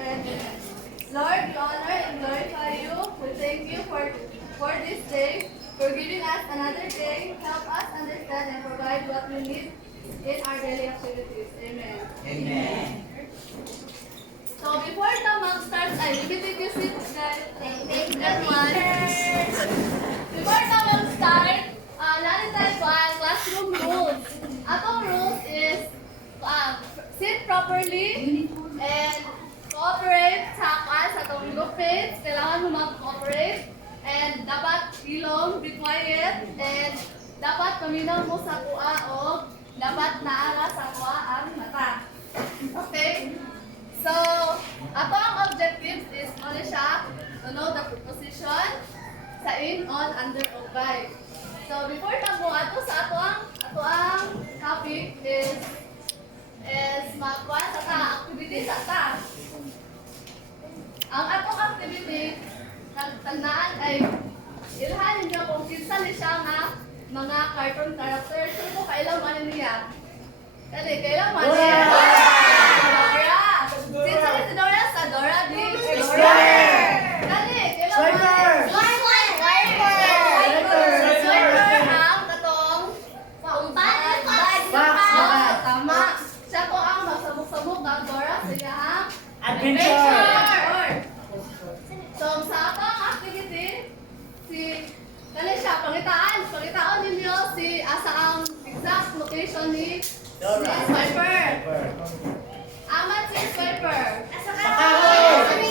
Amen. Lord, we honor and glorify you. We thank you for this day, for giving us another day. Help us understand and provide what we need in our daily activities. Amen. Amen. So before the month starts, we will take you sit, guys. Everyone. Before the month starts, natin tayo po ang classroom rules. Atong rules is sit properly and cooperate sa atong groupmates. Kailangan mo mag-cooperate and dapat ilong, be quiet, and dapat paminaw mo sa kuha o dapat naara sa kuha ang mata. Okay? So, ato ang objectives is ano siya, to know the preposition sa in, on, under, o by. So, before tabo ato sa ato ang topic is magkuha sa activity sa ta. Ang atong activity tandaan ay ilhan niyo kung kinsa ni siya nga mga cartoon characters. So, kailan man niya? Kailan man niya? Dora! Sinsa ni si Dora? Sa Dora di? Explorer! Kailan man? Swiper ang katong tama. Siya ko ang magsabog-sabog ang Dora sa iyang adventure! So, sa atong activity, kani siya, pangitaan ninyo asa ang exact location ni Swiper. Aman si Swiper. Sa kahoy!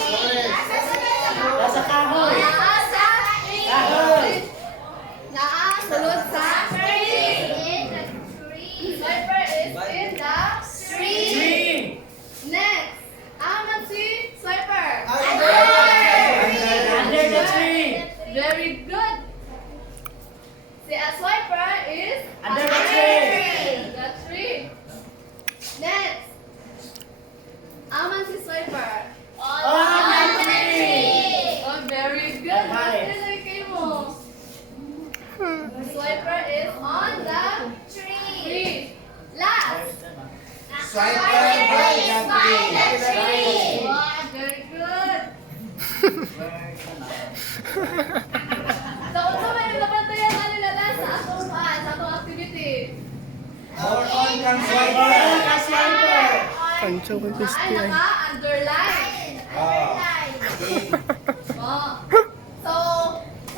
Nasa kahoy! Sulod sa tree. Swiper is in the tree. Next, aman si Swiper. Under the tree! Very good. Si Swiper is Under the tree. The tree. Next, aman si Swiper. On the tree! Oh, very good. Right. Mas kay mo. Swiper is on the tree. Last. Swiper by the tree! Wow, very good. So, unsa may nabantayan kanila lang sa atong activity? Or on kang swiper! Kancho ko Ay, gusto ay. naka-underline. Oh. So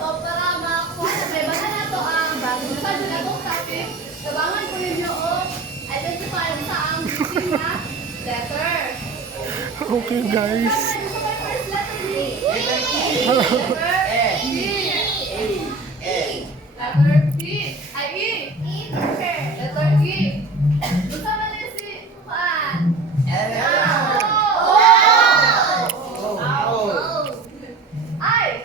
para makakuha na may basa na to ang bago sa dinatong topic, tabangan ko ninyo o identify sa ang missing na letter. Okay guys. Ano sa may first letter ni? Letter E. Letter T. Ay, E. Letter E. Gusto ba niyo si Juan? I.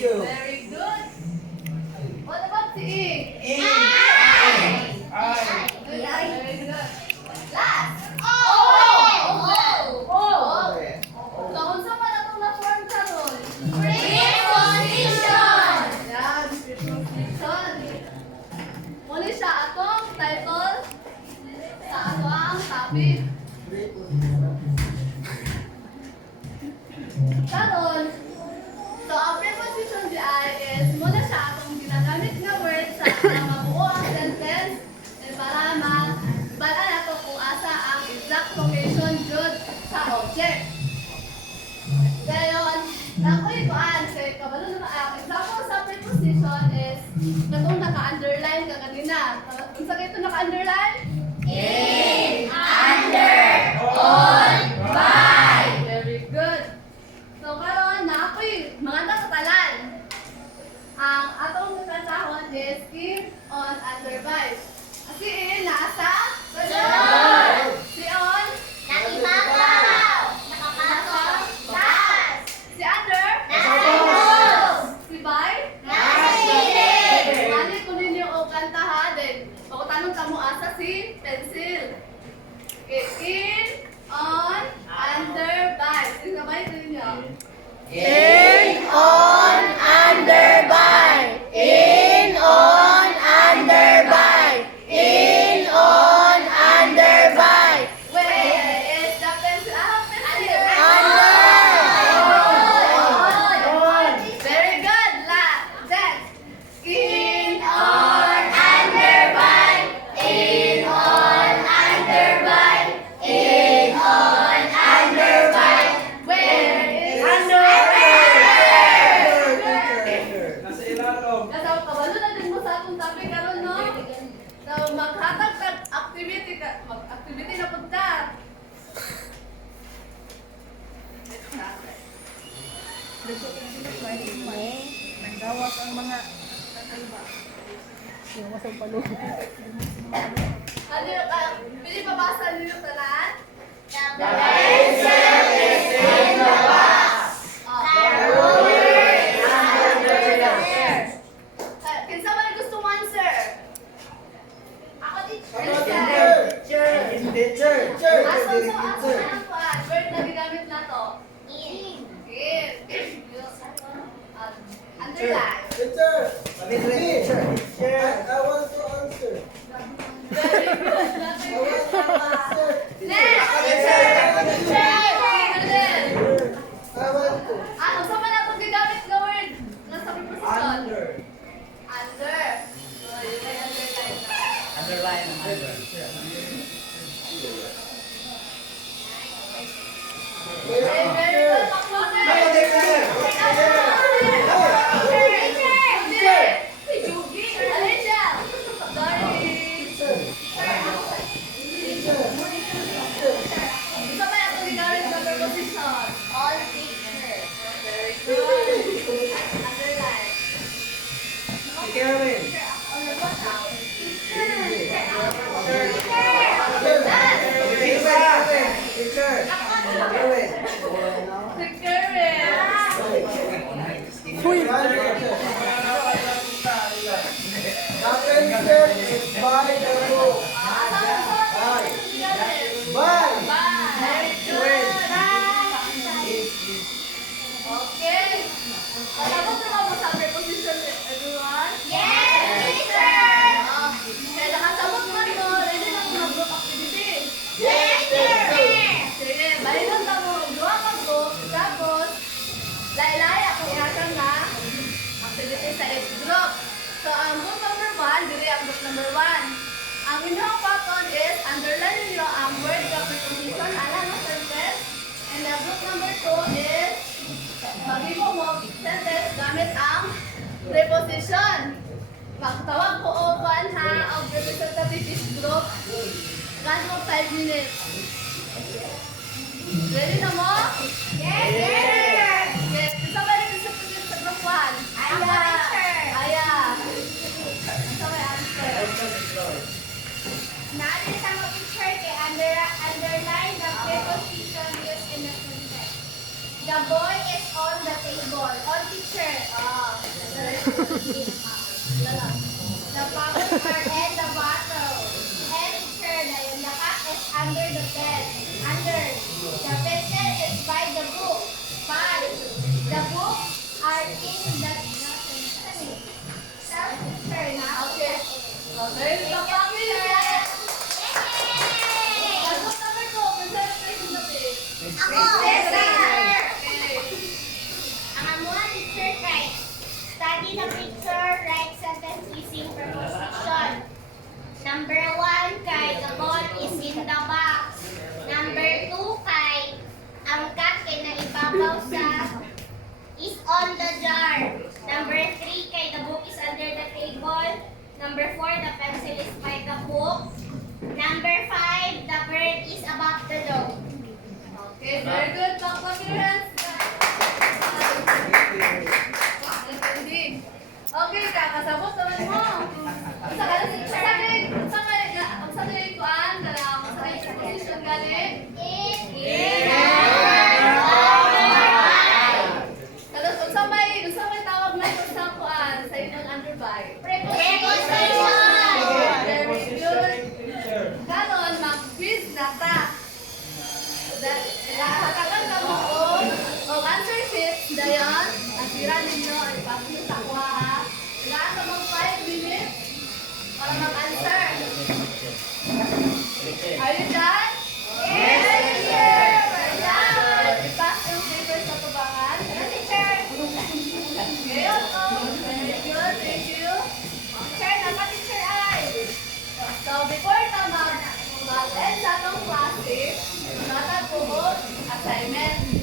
Very good. What about si E? Very good. Last. So, unsa man atong na-form karon? Yan, preposition. Muna siya atong title sa atong topic. Karon, so ang preposition di ay is muna siya atong ginagamit nga word sa mabuo ang sentence para bala nato kung asa ang exact location jud sa object. Gayon, nakoy kuan kay kabalo na ang example sa preposition is katong naka-underline ka kanina. Unsa kay ito naka-underline? In, under, on, by. Very good. So karon na ako'y mga nakatalan. Ang atong nakatahon is in, on, under, by. Si in, nasa? Si on? Si under? Si by? Ani ko ninyo o kanta ha din. Pagkutanong ka mo asa si Iwas ang mga kakaiba. Iwas ang palunod. Pili pabasa ninyo tanan? The pencil is in the box. Kinsa man gusto mo answer? Ako Teacher. Asa ang kuan? Word na gigamit na to? In. Underline. I want to answer. Very good. Next. Ano sa man akong gigamit nga word? Nasa preposition. Under. So, yun ay underline na. Very good. Uy! Okay. Tapos naman mo sa preposition, everyone? Kaya nakasabot man mo, ready na mo mag-group activity. Sige, balik lang ka mo, gawa ka group, tapos, laylay ako ihatang na activity sa each group. So, ang group number 1, diri ang group number 1. Ang inyong pattern is, underline niyo ang word na preposition, alam na sentence. And the group number 2 is, mag-ibo mo sentence gamit ang preposition. Magtawag ko o ha, ang representative group. Last mo 5 minutes. Ready na mo? Yes. Isa ba rin sa group 1? Aya. Isa ba yung answer? Underline the preposition used in the sentence. The boy is on the table. On teacher. The flowers are in the bottle. And teacher, the cat is under the bed. Under. The pencil is by the book. By. The books are in the teacher na. Okay. Okay. So, pamilya. Ang group number 2, present natin. Ako. Okay. Ang amuha teacher kay study the picture, write sentence using preposition. Number 1 kay the ball is in the box. Number 2 kay ang cat kay naibabaw sa is on the jar. Number 3 kay the book is under the table. Number 4 the pencil is by the book. Number 5 the bird is above the dog. Okay, very good. Clap your hands. Okay, kakasabot naman mo. Unsagay kuan kanang unsagay preposition gani? Tapos unsa may tawag na sa kuan sa inyong underby? Preposition. Very good. Karon mag-quiz na ta. Hatagan ka mo o answer sheet dayon asira ninyo ay ipasok sa kuha ha. Kailangan ka mag 5 minutes para mag-answer. Are you done? Yes, teacher! We're done! Ipas yung paper sa tubangan. Yes, teacher! Okay, ako. Very good, thank you. Teacher, napa teacher ay? So, before na mag-end sa itong klase, natag po assignment.